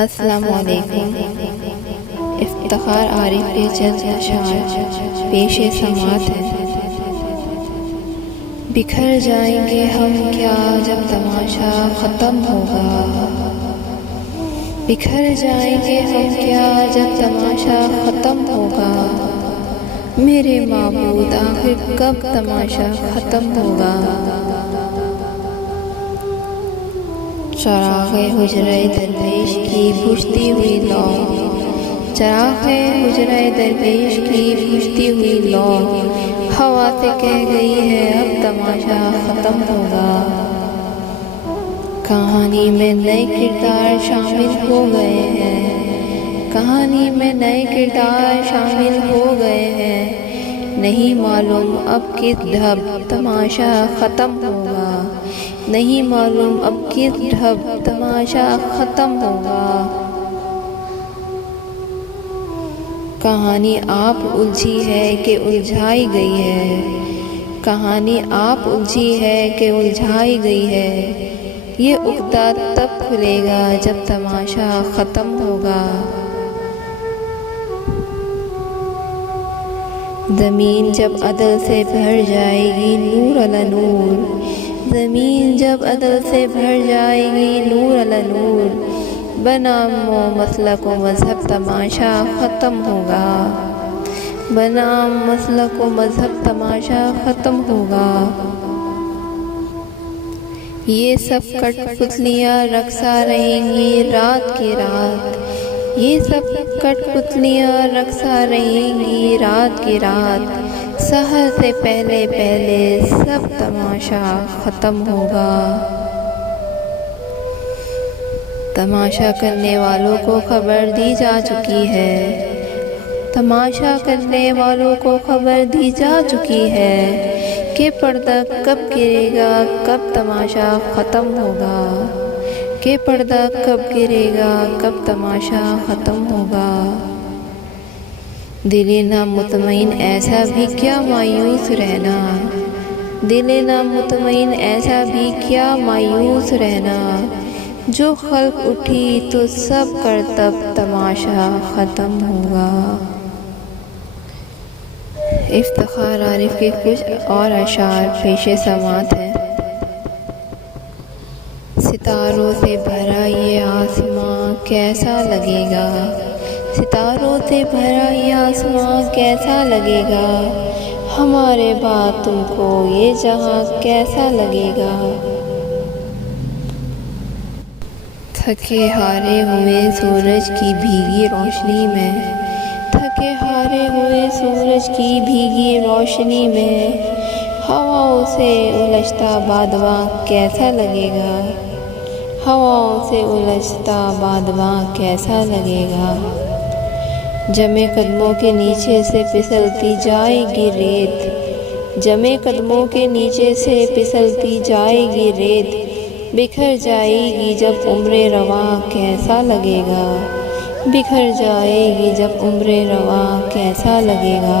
السلام علیکم۔ افتخار عارف کے چند اشعار پیش سماعت ہیں۔ بکھر جائیں گے ہم کیا جب تماشا ختم ہوگا، بکھر جائیں گے ہم کیا جب تماشا ختم ہوگا، میرے معبود آخر کب تماشا ختم ہوگا۔ چراغ حجرہ درویش کی بجھتی ہوئی لو، چراغ حجرہ درویش کی بجھتی ہوئی لو، ہوا سے کہہ گئی ہے اب تماشا ختم ہوگا۔ کہانی میں نئے کردار شامل ہو گئے ہیں، کہانی میں نئے کردار شامل ہو گئے ہیں، نہیں معلوم اب کس ڈھب تماشا ختم ہوگا، نہیں معلوم اب کس ڈھب تماشا ختم ہوگا۔ کہانی آپ الجھی ہے کہ الجھائی گئی ہے، کہانی آپ الجھی ہے کہ الجھائی گئی ہے، یہ عقدہ تب کھلے گا جب تماشا ختم ہوگا۔ زمین جب عدل سے بھر جائے گی نور علی نور، زمین جب عدل سے بھر جائے گی نور علی نور، بنام و مسلک و مذہب تماشا ختم ہوگا، بنام مسلک و مذہب تماشا ختم ہوگا۔ یہ سب کٹ پتلیاں رقصا رہیں گی رات کی رات، یہ سب کٹ پتلیاں رقصا رہیں گی رات کی رات، سحر سے پہلے پہلے سب تماشا ختم ہوگا۔ تماشا کرنے والوں کو خبر دی جا چکی ہے، تماشا کرنے والوں کو خبر دی جا چکی ہے کہ پردہ کب گرے گا کب تماشا ختم ہوگا، کہ پردہ کب گرے گا کب تماشا ختم ہوگا۔ دل نامطمئن ایسا بھی کیا مایوس رہنا، دل نامطمئن ایسا بھی کیا مایوس رہنا، جو خلق اٹھی تو سب کرتب تماشا ختم ہوگا۔ افتخار عارف کے کچھ اور اشعار پیش سماعت ہیں۔ ستاروں سے بھرا یہ آسماں کیسا لگے گا، ستاروں سے بھرا یہ آسماں کیسا لگے گا، ہمارے بعد تم کو یہ جہاں کیسا لگے گا۔ تھکے ہارے ہوئے سورج کی بھیگی روشنی میں، تھکے ہارے ہوئے سورج کی بھیگی روشنی میں، ہواؤں سے الجھتا بادواں کیسا لگے گا، ہواؤں سے الجھتا بادواں کیسا لگے گا۔ جمے قدموں کے نیچے سے پھسلتی جائے گی ریت، جمے قدموں کے نیچے سے پھسلتی جائے گی ریت، بکھر جائے گی جب عمر رواں کیسا لگے گا، بکھر جائے گی جب عمر رواں کیسا لگے گا۔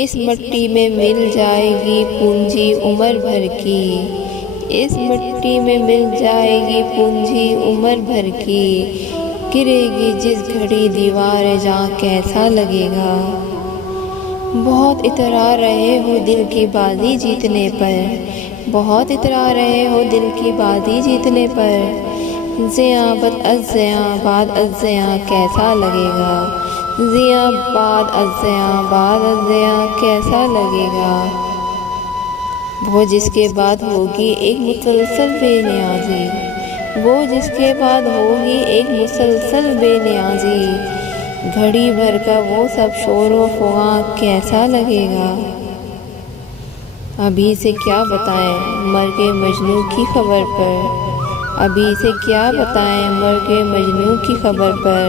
اس مٹی میں مل جائے گی پونجی عمر بھر کی، اس مٹی میں مل جائے گی پونجی عمر بھر کی، گرے گی جس گھڑی دیوار جاں کیسا لگے گا۔ بہت اترا رہے ہو دل کی بازی جیتنے پر، بہت اترا رہے ہو دل کی بازی جیتنے پر، زیاں بعد از زیاں بعد از زیاں کیسا لگے گا، زیاں بعد از زیاں بعد از زیاں کیسا لگے گا۔ وہ جس کے بعد ہوگی ایک مسلسل بے نیازی، وہ جس کے بعد ہوگی ایک مسلسل بے نیازی، گھڑی بھر کا وہ سب شور و فغاں کیسا لگے گا۔ ابھی سے کیا بتائیں مرگ مجنوں کی خبر پر، ابھی سے کیا بتائیں مرگ مجنوں کی خبر پر،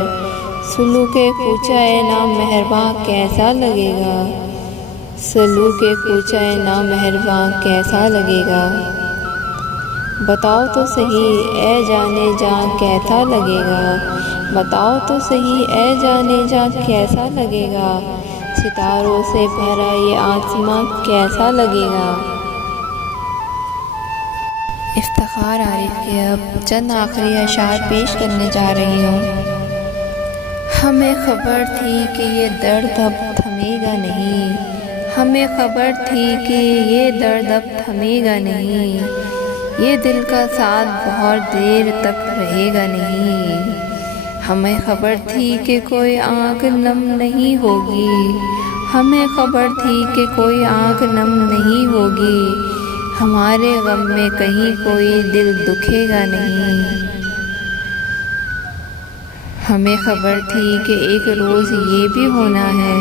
سلوک کوچہ نامہرباں کیسا لگے گا، سلوک کوچہ نامہرباں کیسا لگے گا۔ بتاؤ تو صحیح اے جانے جاں کیسا لگے گا، بتاؤ تو صحیح اے جانے جاں کیسا لگے گا، ستاروں سے بھرا یہ آسماں کیسا لگے گا۔ افتخار عارف کے اب چند آخری اشعار پیش کرنے جا رہی ہوں۔ ہمیں خبر تھی کہ یہ درد اب تھمے گا نہیں، ہمیں خبر تھی کہ یہ درد اب تھمے گا نہیں، یہ دل کا ساتھ بہت دیر تک رہے گا نہیں۔ ہمیں خبر تھی کہ کوئی آنکھ نم نہیں ہوگی، ہمیں خبر تھی کہ کوئی آنکھ نم نہیں ہوگی، ہمارے غم میں کہیں کوئی دل دکھے گا نہیں۔ ہمیں خبر تھی کہ ایک روز یہ بھی ہونا ہے،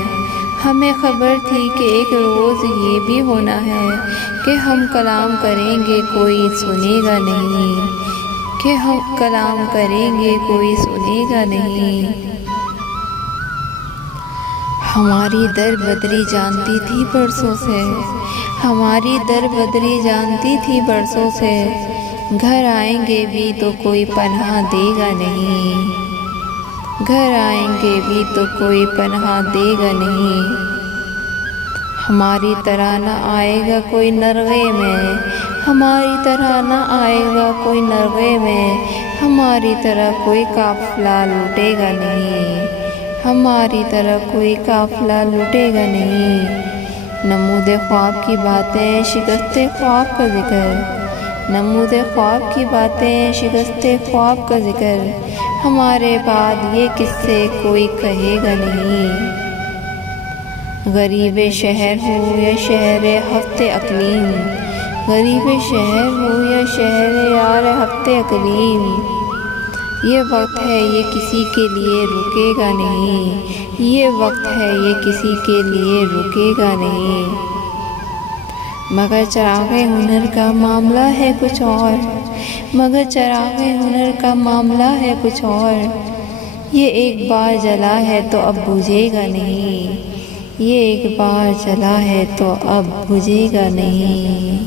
ہمیں خبر تھی کہ ایک روز یہ بھی ہونا ہے کہ ہم کلام کریں گے کوئی سنے گا نہیں، کہ ہم کلام کریں گے کوئی سنے گا نہیں۔ ہماری در بدری جانتی تھی برسوں سے، ہماری در بدری جانتی تھی برسوں سے، گھر آئیں گے بھی تو کوئی پناہ دے گا نہیں، گھر آئیں گے بھی تو کوئی پناہ دے گا نہیں۔ ہماری طرح نہ آئے گا کوئی نرغے میں، ہماری طرح نہ آئے گا کوئی نرغے میں، ہماری طرح کوئی قافلہ لوٹے گا نہیں، ہماری طرح کوئی قافلہ لوٹے گا نہیں۔ نمود خواب کی باتیں شکست خواب کا ذکر، نمود خواب کی باتیں شکست خواب کا ذکر، ہمارے بعد یہ قصے کوئی کہے گا نہیں۔ غریب شہر ہو یا شہر ہفتے اقلیم، غریب شہر ہو یا شہر یار ہفتے اقلیم، یہ وقت ہے یہ کسی کے لیے رکے گا نہیں، یہ وقت ہے یہ کسی کے لیے رکے گا نہیں۔ مگر چراغ ہنر کا معاملہ ہے کچھ اور، مگر چراغ ہنر کا معاملہ ہے کچھ اور، یہ ایک بار جلا ہے تو اب بجھے گا نہیں، یہ ایک بار جلا ہے تو اب بجھے گا نہیں۔